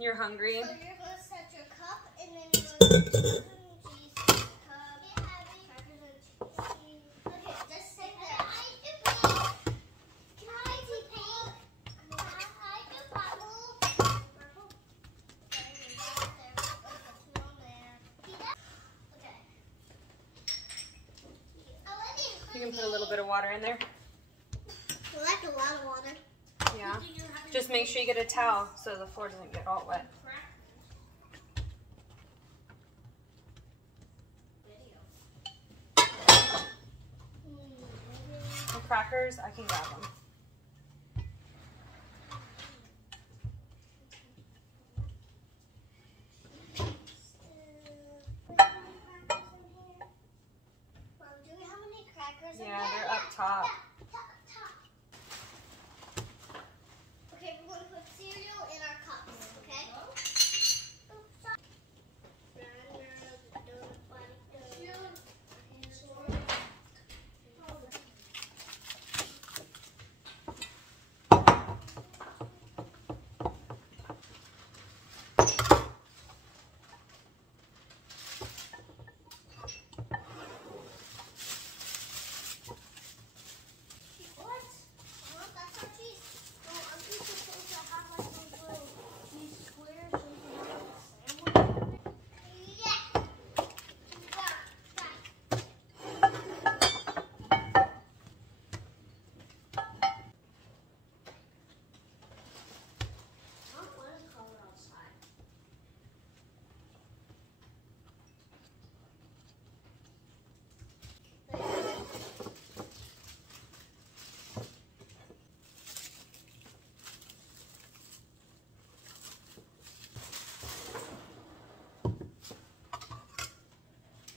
You're hungry? So you're going to set your cup, and then you're going to put cheese in the cup. Crackers and cheese. Okay, just sit there. Can I do pink? Can I do purple? Purple? Okay, okay. You can put a little bit of water in there. I like a lot of water. Yeah. Just make sure you get a towel so the floor doesn't get all wet. The crackers, I can grab them. Do we have any crackers in Yeah, there? they're up top. Okay, we're going to put cereal in our cups, okay?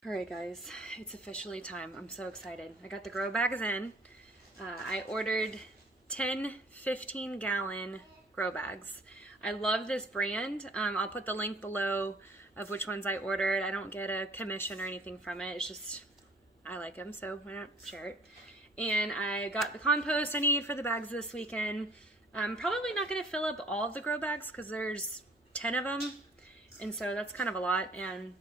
Alright guys, it's officially time. I'm so excited. I got the grow bags in. I ordered 10 15-gallon grow bags. I love this brand. I'll put the link below of which ones I ordered. I don't get a commission or anything from it. It's just, I like them, so why not share it. And I got the compost I need for the bags this weekend. I'm probably not going to fill up all of the grow bags because there's 10 of them. And so that's kind of a lot. And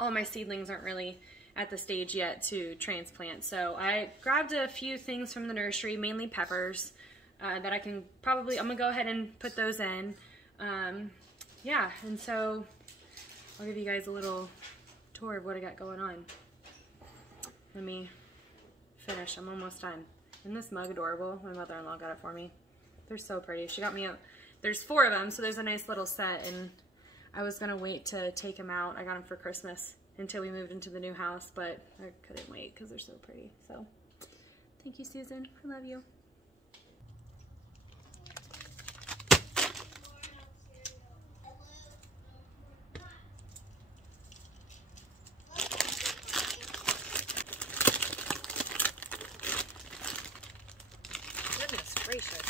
all of my seedlings aren't really at the stage yet to transplant. So I grabbed a few things from the nursery, mainly peppers, that I can probably, I'm gonna go ahead and put those in. Yeah, and so I'll give you guys a little tour of what I got going on. Let me finish, I'm almost done. Isn't this mug adorable? My mother-in-law got it for me. They're so pretty. She got me a, there's 4 of them, so there's a nice little set, and I was gonna wait to take them out. I got them for Christmas until we moved into the new house, but I couldn't wait because they're so pretty. So, thank you, Susan. I love you. Goodness gracious.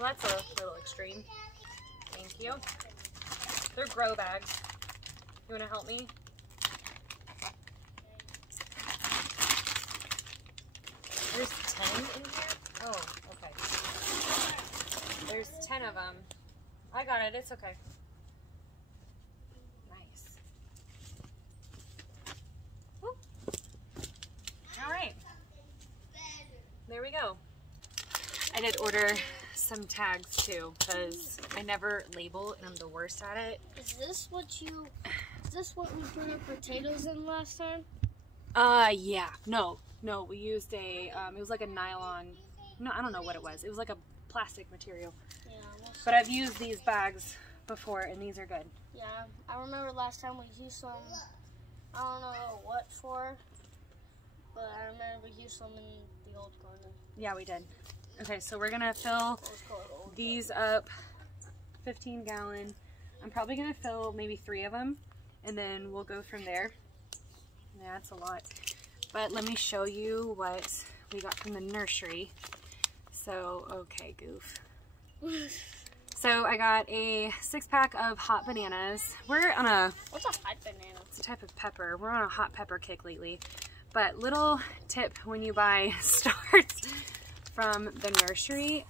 Well, that's a little extreme. Thank you. They're grow bags. You want to help me? There's 10 in here? Oh, okay. There's 10 of them. I got it. It's okay. Nice. Woo. All right. There we go. I did order some tags too because I never label and I'm the worst at it. Is this what we put our potatoes in last time? Yeah. No, we used a, it was like a nylon, no, I don't know what it was. It was like a plastic material. Yeah. But I've used these bags before and these are good. Yeah, I remember last time we used some, I don't know what for, but I remember we used some in the old garden. Yeah, we did. Okay, so we're gonna fill these up, 15-gallon. I'm probably gonna fill maybe 3 of them, and then we'll go from there. Yeah, that's a lot. But let me show you what we got from the nursery. So, okay, goof. So I got a 6-pack of hot bananas. We're on a... What's a hot banana? It's a type of pepper. We're on a hot pepper kick lately. But little tip when you buy starts from the nursery,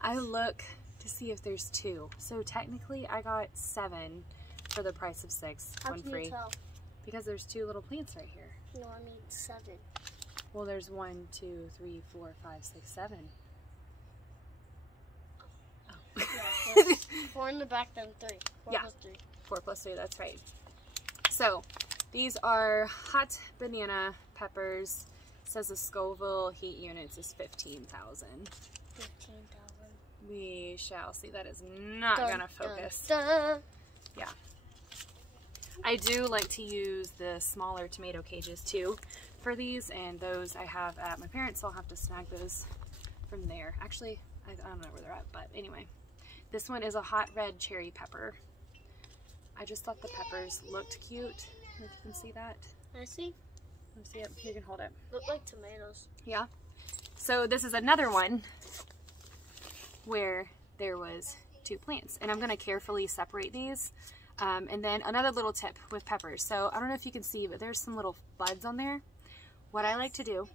I look to see if the's 2. So technically I got 7 for the price of 6, How one can free. you tell? Because there's 2 little plants right here. No, I mean 7. Well, there's 1, 2, 3, 4, 5, 6, 7. Oh. Yeah, 4 in the back, then 3. 4 Yeah. plus 3. 4 plus 3, that's right. So these are hot banana peppers. It says the Scoville heat units is 15,000. 15,000. We shall see. That is not gonna focus. Dun, dun. Yeah. I do like to use the smaller tomato cages too for these, and those I have at my parents', so I'll have to snag those from there. Actually, I don't know where they're at, but anyway. This one is a hot red cherry pepper. I just thought the peppers looked cute. If you can see that. I see. Let me see it. You can hold it. Look like tomatoes. Yeah. So this is another one where there was 2 plants, and I'm going to carefully separate these. And then another little tip with peppers. So I don't know if you can see, but there's some little buds on there. What I like to do,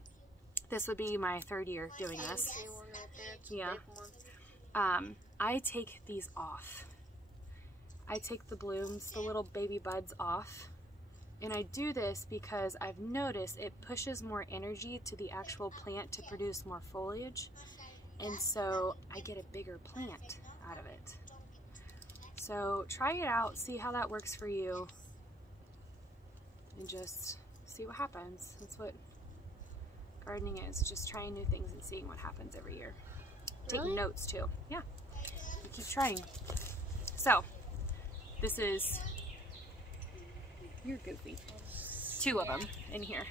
this would be my 3rd year doing this. See one right there. It's a Yeah. big one. I take these off. I take the blooms, the little baby buds off. And I do this because I've noticed it pushes more energy to the actual plant to produce more foliage. And so I get a bigger plant out of it. So try it out, see how that works for you, and just see what happens. That's what gardening is, just trying new things and seeing what happens every year. Really? Taking notes too. Yeah, you keep trying. So this is, you're goofy, 2 of them in here.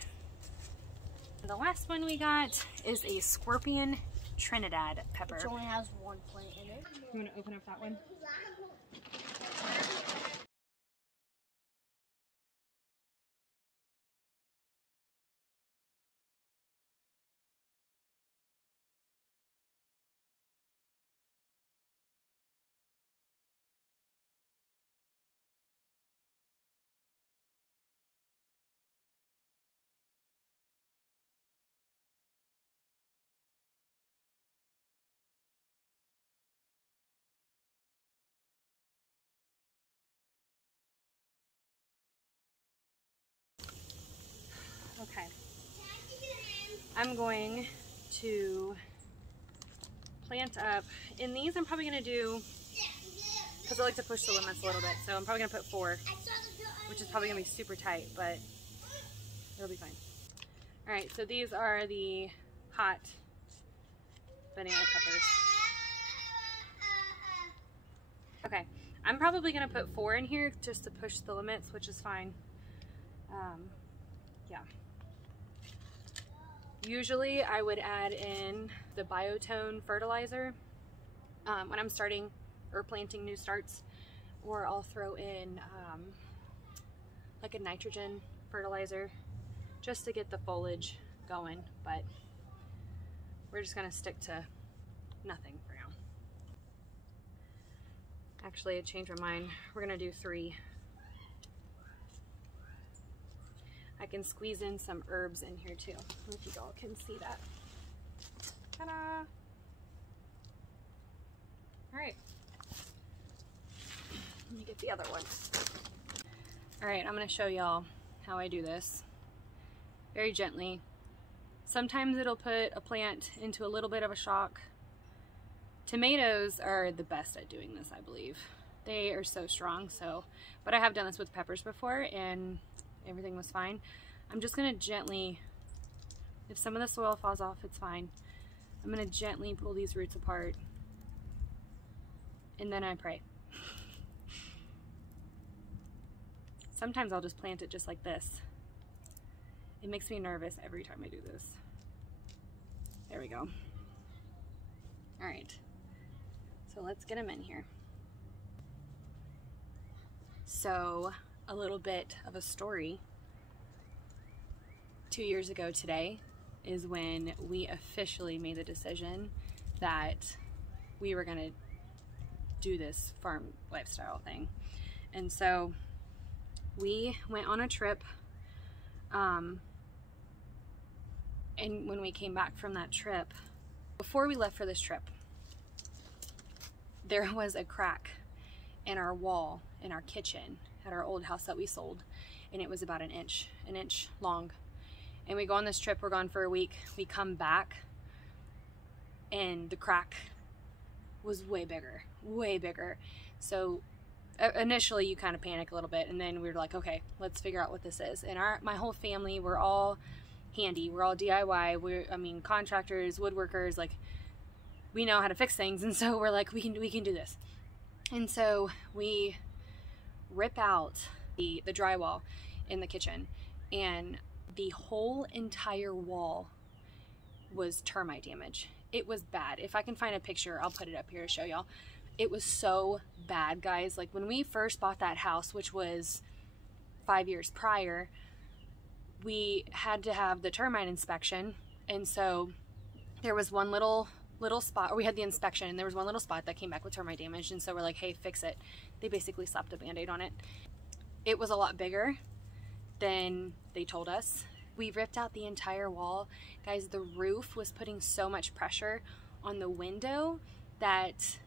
The last one we got is a scorpion Trinidad pepper. Which only has 1 plant in it. You want to open up that one? Okay, I'm going to plant up, in these I'm probably going to do, because I like to push the limits a little bit, so I'm probably going to put 4, which is probably going to be super tight, but it'll be fine. Alright, so these are the hot banana peppers. Okay, I'm probably going to put 4 in here just to push the limits, which is fine. Yeah. Usually I would add in the biotone fertilizer when I'm starting or planting new starts, or I'll throw in like a nitrogen fertilizer just to get the foliage going, but we're just gonna stick to nothing for now. Actually, I changed my mind. We're gonna do 3. I can squeeze in some herbs in here too. I don't know if you all can see that. Ta-da! Alright. Let me get the other one. Alright, I'm going to show y'all how I do this. Very gently. Sometimes it'll put a plant into a little bit of a shock. Tomatoes are the best at doing this, I believe. They are so strong, but I have done this with peppers before and everything was fine. I'm just gonna gently, if some of the soil falls off, it's fine. I'm gonna gently pull these roots apart, and then I pray. Sometimes I'll just plant it just like this. It makes me nervous every time I do this. There we go. All right, so let's get them in here. So, a little bit of a story. 2 years ago today is when we officially made the decision that we were gonna do this farm lifestyle thing. And so we went on a trip And when we came back from that trip, before we left for this trip, there was a crack in our wall in our kitchen at our old house that we sold, and it was about an inch long. And we go on this trip, we're gone for a week, we come back and the crack was way bigger. So initially you kind of panic a little bit, and then we were like, okay, let's figure out what this is. And my whole family, we're all handy, we're all DIY, I mean contractors, woodworkers, like we know how to fix things. And so we're like, we can do this. And so we rip out the drywall in the kitchen, and the whole entire wall was termite damage. It was bad. If I can find a picture, I'll put it up here to show y'all. It was so bad, guys. Like when we first bought that house, which was 5 years prior, we had to have the termite inspection. And so there was one little spot, or we had the inspection, and there was one little spot that came back with termite damage. And so we're like, hey, fix it. They basically slapped a band-aid on it. It was a lot bigger than they told us. We ripped out the entire wall. Guys, the roof was putting so much pressure on the window that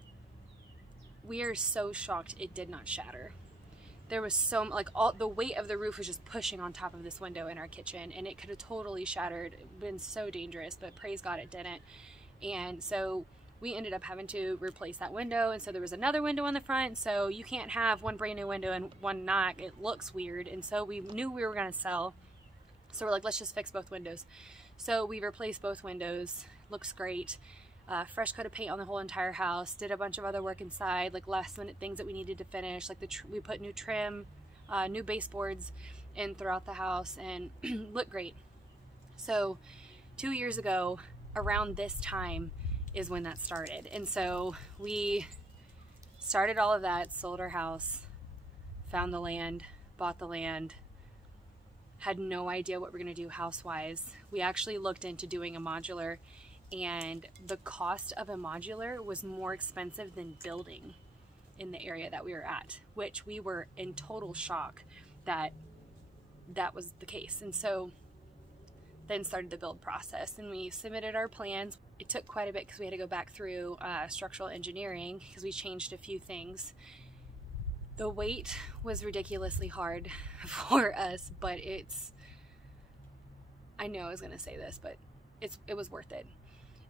we are so shocked it did not shatter. There was so, like, all the weight of the roof was just pushing on top of this window in our kitchen, and it could have totally shattered. It been so dangerous, but praise God it didn't. And so we ended up having to replace that window. And so there was another window on the front, so you can't have one brand new window and one not. It looks weird. And so we knew we were going to sell, so we're like, let's just fix both windows. So we replaced both windows. Looks great. Fresh coat of paint on the whole entire house. Did a bunch of other work inside, like last minute things that we needed to finish, like we put new trim, new baseboards in throughout the house, and looked great. So 2 years ago, around this time is when that started. And so we started all of that, sold our house, found the land, bought the land, had no idea what we're gonna do house-wise. We actually looked into doing a modular, and the cost of a modular was more expensive than building in the area that we were at, which we were in total shock that that was the case. And so then started the build process, and we submitted our plans. It took quite a bit because we had to go back through structural engineering because we changed a few things. The wait was ridiculously hard for us, but I know I was gonna say this, but it was worth it.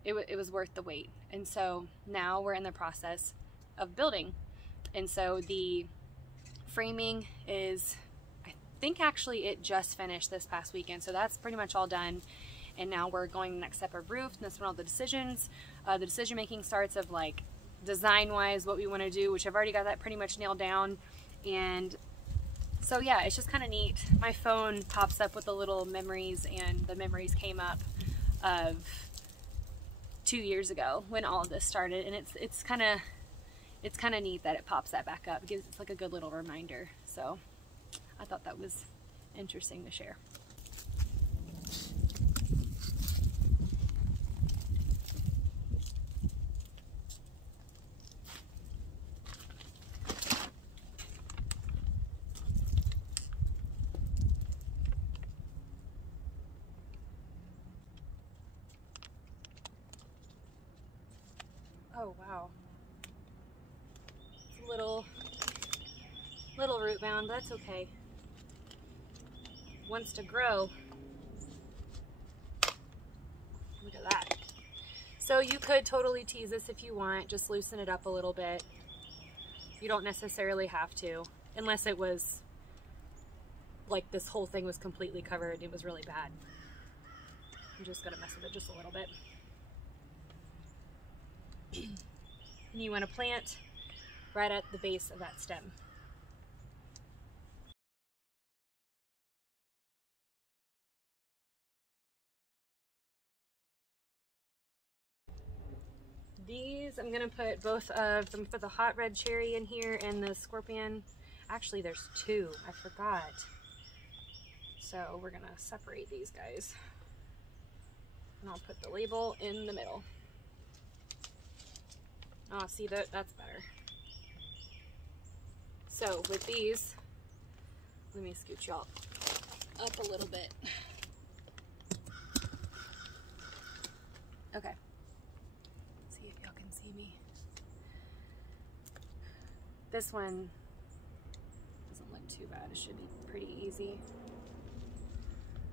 It was worth the wait. And so now we're in the process of building. And so the framing is, I think actually it just finished this past weekend, so that's pretty much all done. And now we're going the next step of roof, and that's when all the decision making starts, of like design wise what we want to do, which I've already got that pretty much nailed down. And so yeah, it's just kind of neat. My phone pops up with the little memories, and the memories came up of 2 years ago when all of this started, and it's kind of neat that it pops that back up because it's like a good little reminder. So I thought that was interesting to share. Oh wow, it's a little root bound, but that's okay. Wants to grow. Look at that. So you could totally tease this if you want, just loosen it up a little bit. You don't necessarily have to, unless it was like this whole thing was completely covered. It was really bad. I'm just gonna mess with it just a little bit. And you want to plant right at the base of that stem. These, I'm going to put both of them, put the hot red cherry in here and the scorpion. Actually, there's two, I forgot. So we're going to separate these guys. And I'll put the label in the middle. Oh, see, that's better. So with these, let me scoot y'all up a little bit. Okay. See if y'all can see me. This one doesn't look too bad. It should be pretty easy.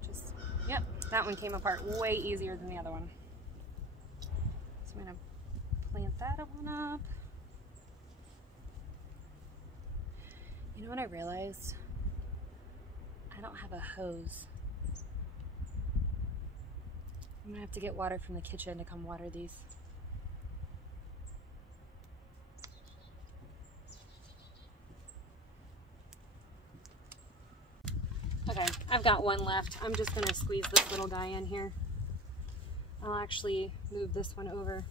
Just, yep, that one came apart way easier than the other one. So I'm gonna plant that one up. You know what I realized? I don't have a hose. I'm gonna have to get water from the kitchen to come water these. Okay, I've got one left. I'm just gonna squeeze this little guy in here. I'll actually move this one over.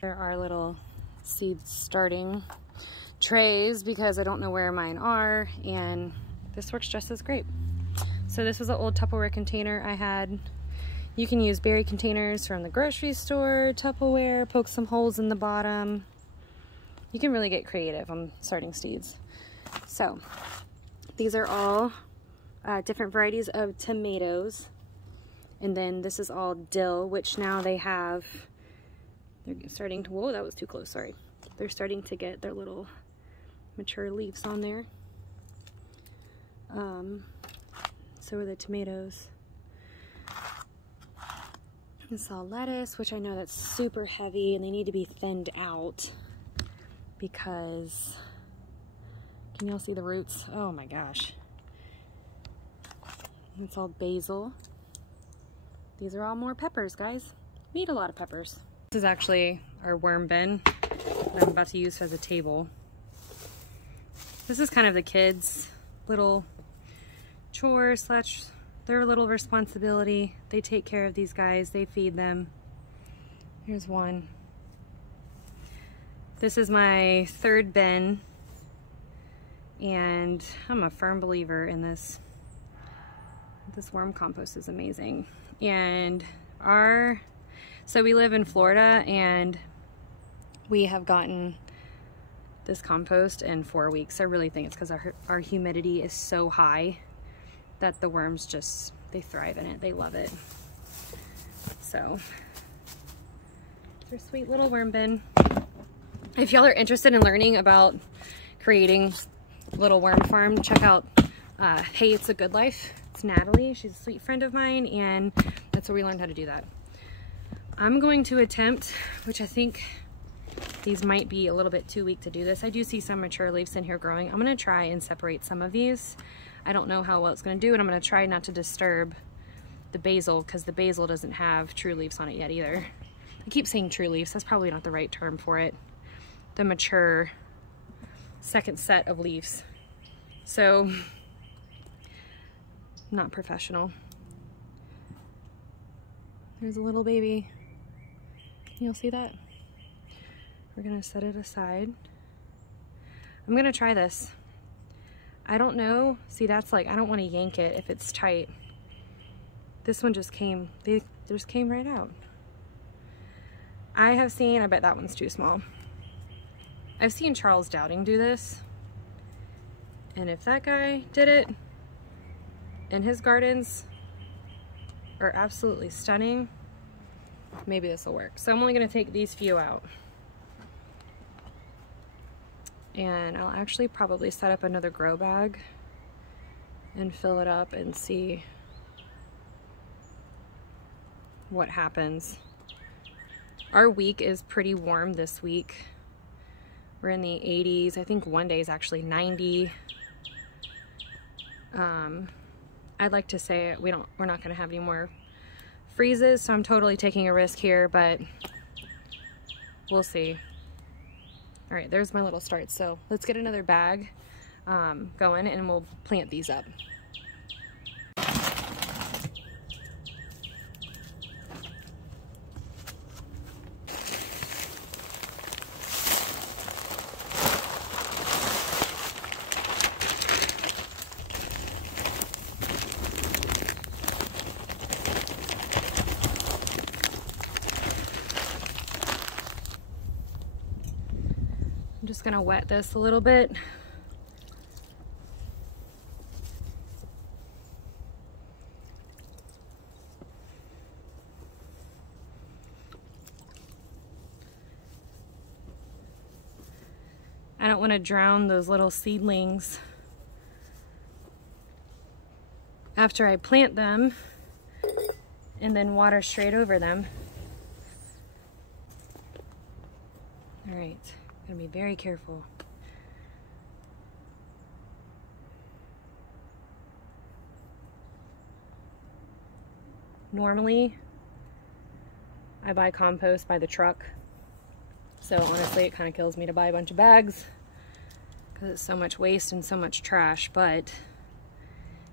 There are little seed starting trays because I don't know where mine are, and this works just as great. So this was an old Tupperware container I had. You can use berry containers from the grocery store, Tupperware, poke some holes in the bottom. You can really get creative on starting seeds. So these are all different varieties of tomatoes. And then this is all dill, which now they have, they're starting to, whoa, that was too close, sorry. They're starting to get their little mature leaves on there. So are the tomatoes. This all lettuce, which I know that's super heavy and they need to be thinned out because, can y'all see the roots? Oh my gosh. It's all basil. These are all more peppers, guys. We eat a lot of peppers. This is actually our worm bin that I'm about to use as a table. This is kind of the kids' little chore slash their little responsibility. They take care of these guys, they feed them. Here's one. This is my third bin, and I'm a firm believer in this. This worm compost is amazing. And so we live in Florida, and we have gotten this compost in 4 weeks. I really think it's because our humidity is so high that the worms just, they thrive in it. They love it. So, there's a sweet little worm bin. If y'all are interested in learning about creating a little worm farm, check out Hey, It's a Good Life. It's Natalie. She's a sweet friend of mine, and that's where we learned how to do that. I'm going to attempt, which I think these might be a little bit too weak to do this. I do see some mature leaves in here growing. I'm going to try and separate some of these. I don't know how well it's going to do, and I'm going to try not to disturb the basil because the basil doesn't have true leaves on it yet either. I keep saying true leaves. That's probably not the right term for it. The mature second set of leaves. So, not professional. There's a little baby. You'll see that? We're going to set it aside. I'm going to try this. I don't know. See, that's like, I don't want to yank it if it's tight. This one just came, they just came right out. I have seen, I bet that one's too small. I've seen Charles Dowding do this. And if that guy did it, and his gardens are absolutely stunning, maybe this will work. So I'm only going to take these few out. And I'll actually probably set up another grow bag and fill it up and see what happens. Our week is pretty warm this week. We're in the 80s. I think one day is actually 90. I'd like to say we're not going to have any more freezes, so I'm totally taking a risk here, but we'll see. All right, there's my little start. So let's get another bag going, and we'll plant these up. just gonna wet this a little bit. I don't want to drown those little seedlings after I plant them and then water straight over them. All right, gotta be very careful. Normally, I buy compost by the truck. So honestly, it kind of kills me to buy a bunch of bags because it's so much waste and so much trash. But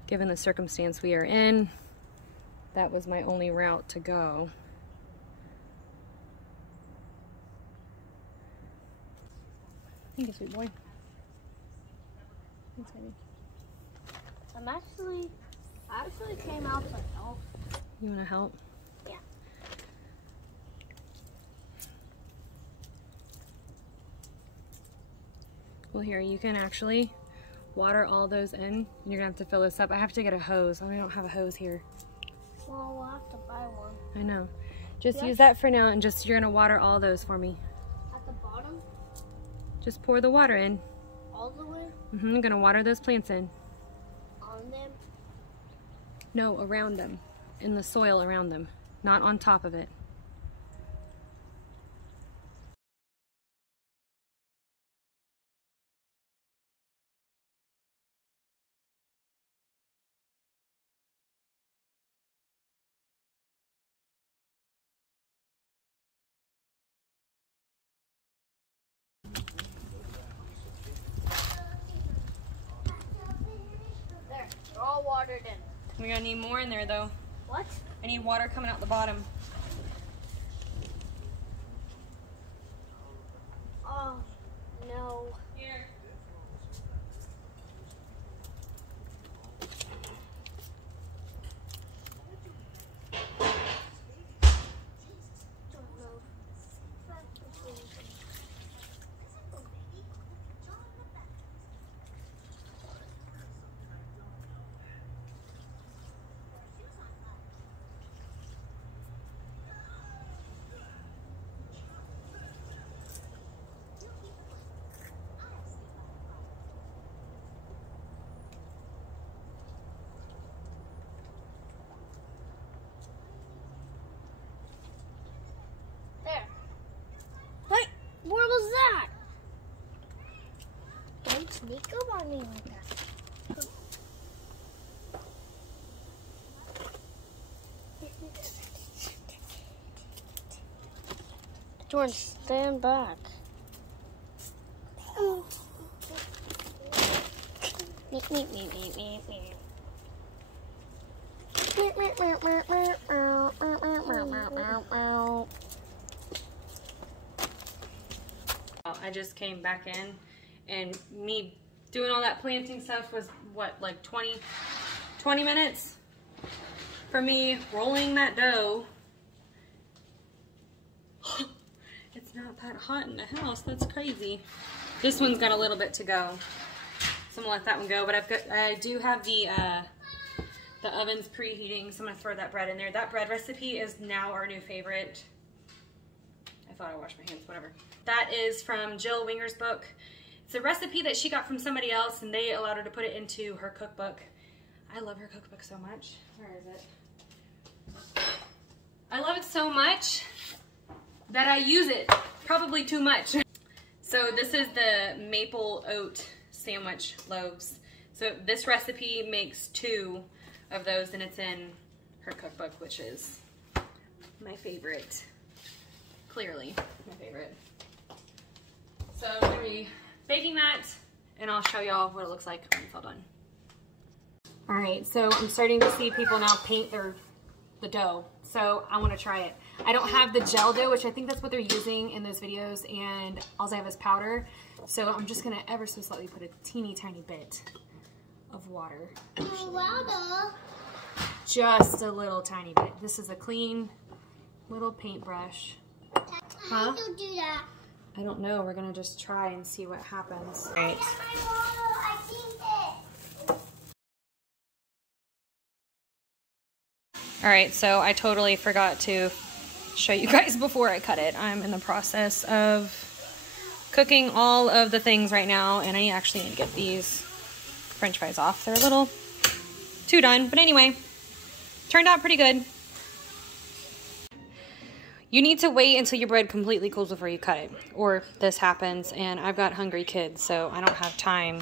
given the circumstance we are in, that was my only route to go. Thank you, sweet boy. Thanks, baby. I actually came out to help. You want to help? Yeah. Well, here, you can actually water all those in. You're gonna have to fill this up. I have to get a hose. I don't have a hose here. Well, we'll have to buy one. I know. Just use that for now, and just you're gonna water all those for me. At the bottom? Just pour the water in. All the way? I'm gonna water those plants in. On them? No, around them. In the soil around them. Not on top of it. There, they're all watered in. We're gonna need more in there though. What? I need water coming out the bottom. Oh, no. Here. There. Wait, where was that? Don't sneak up on me like that. Jordan, stand back. Meep, meep, meep, meep, meep, meep. Meep, meep, meep, meep, meep, meow, meow, meow, meow, meow, meow. I just came back in, and me doing all that planting stuff was what, like 20 minutes for me rolling that dough. It's not that hot in the house. That's crazy. This one's got a little bit to go, so I'm gonna let that one go. But I do have the oven's preheating, so I'm gonna throw that bread in there. That bread recipe is now our new favorite. I thought I washed my hands, whatever. That is from Jill Winger's book. It's a recipe that she got from somebody else, and they allowed her to put it into her cookbook. I love her cookbook so much. Where is it? I love it so much that I use it probably too much. So this is the maple oat sandwich loaves. So this recipe makes 2 of those, and it's in her cookbook, which is my favorite. Clearly my favorite. So I'm gonna be baking that, and I'll show y'all what it looks like when it's all done. All right, so I'm starting to see people now paint the dough. So I want to try it. I don't have the gel dough, which I think that's what they're using in those videos, and all I have is powder. So I'm just gonna ever so slightly put a teeny tiny bit of water. Water. Just a little tiny bit. This is a clean little paintbrush. How do you do that? I don't know. We're gonna just try and see what happens. All right. All right, so I totally forgot to show you guys before I cut it. I'm in the process of cooking all of the things right now, and I actually need to get these French fries off. They're a little too done, but anyway, turned out pretty good. You need to wait until your bread completely cools before you cut it, or this happens, and I've got hungry kids, so I don't have time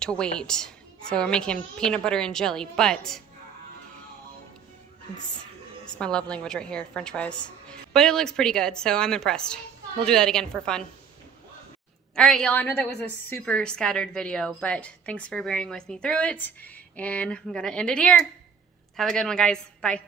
to wait. So we're making peanut butter and jelly, but it's my love language right here, French fries. But it looks pretty good, so I'm impressed. We'll do that again for fun. All right, y'all, I know that was a super scattered video, but thanks for bearing with me through it, and I'm gonna end it here. Have a good one, guys. Bye.